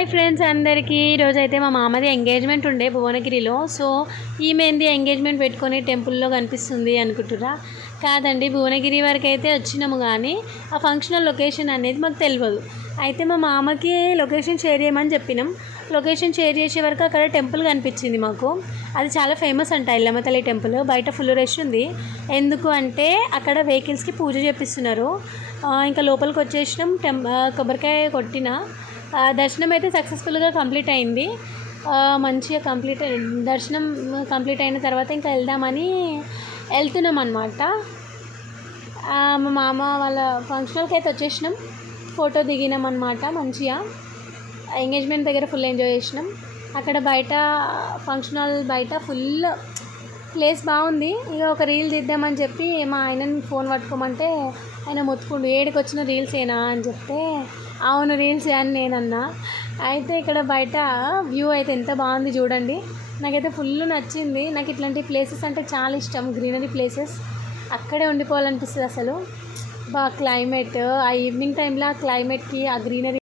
Hi friends అందరికీ ఈరోజైతే మా మామది ఎంగేజ్మెంట్ ఉండే భువనగిరిలో. సో ఈమెంది ఎంగేజ్మెంట్ పెట్టుకొని టెంపుల్లో కనిపిస్తుంది అనుకుంటురా? కాదండి, భువనగిరి వరకు అయితే వచ్చినాము కానీ ఆ ఫంక్షనల్ లొకేషన్ అనేది మాకు తెలియదు. అయితే మా మామకి లొకేషన్ షేర్ చేయమని చెప్పినాం. లొకేషన్ షేర్ చేసే వరకు అక్కడ టెంపుల్ కనిపించింది మాకు. అది చాలా ఫేమస్ అంట, ఎల్లమ్మ తల్లి టెంపుల్. బయట ఫుల్ రష్ ఉంది. ఎందుకు అంటే అక్కడ వెహికల్స్కి పూజ చేపిస్తున్నారు. ఇంకా లోపలికి వచ్చేసినాం. కొబ్బరికాయ కొట్టిన దర్శనం అయితే సక్సెస్ఫుల్గా కంప్లీట్ అయింది. మంచిగా దర్శనం కంప్లీట్ అయిన తర్వాత ఇంకా వెళ్దామని వెళ్తున్నాం అనమాట. మా మామ వాళ్ళ ఫంక్షనల్కి అయితే వచ్చేసినాం. ఫోటో దిగినాం అనమాట. మంచిగా ఎంగేజ్మెంట్ దగ్గర ఫుల్ ఎంజాయ్ చేసినాం. అక్కడ బయట ఫంక్షన్ హాల్ బయట ఫుల్ ప్లేస్ బాగుంది. ఇక ఒక రీల్ తీద్దామని చెప్పి మా ఆయనని ఫోన్ పట్టుకోమంటే ఆయన మొత్తుకుండు, ఏడికి వచ్చిన రీల్స్ ఏనా అని చెప్తే అవును రీల్స్ అని నేనన్నా. అయితే ఇక్కడ బయట వ్యూ అయితే ఎంత బాగుంది చూడండి. నాకైతే ఫుల్ నచ్చింది. నాకు ఇట్లాంటి ప్లేసెస్ అంటే చాలా ఇష్టం, గ్రీనరీ ప్లేసెస్. అక్కడే ఉండిపోవాలనిపిస్తుంది అసలు. క్లైమేట్, ఆ ఈవినింగ్ టైంలో ఆ క్లైమేట్కి ఆ గ్రీనరీ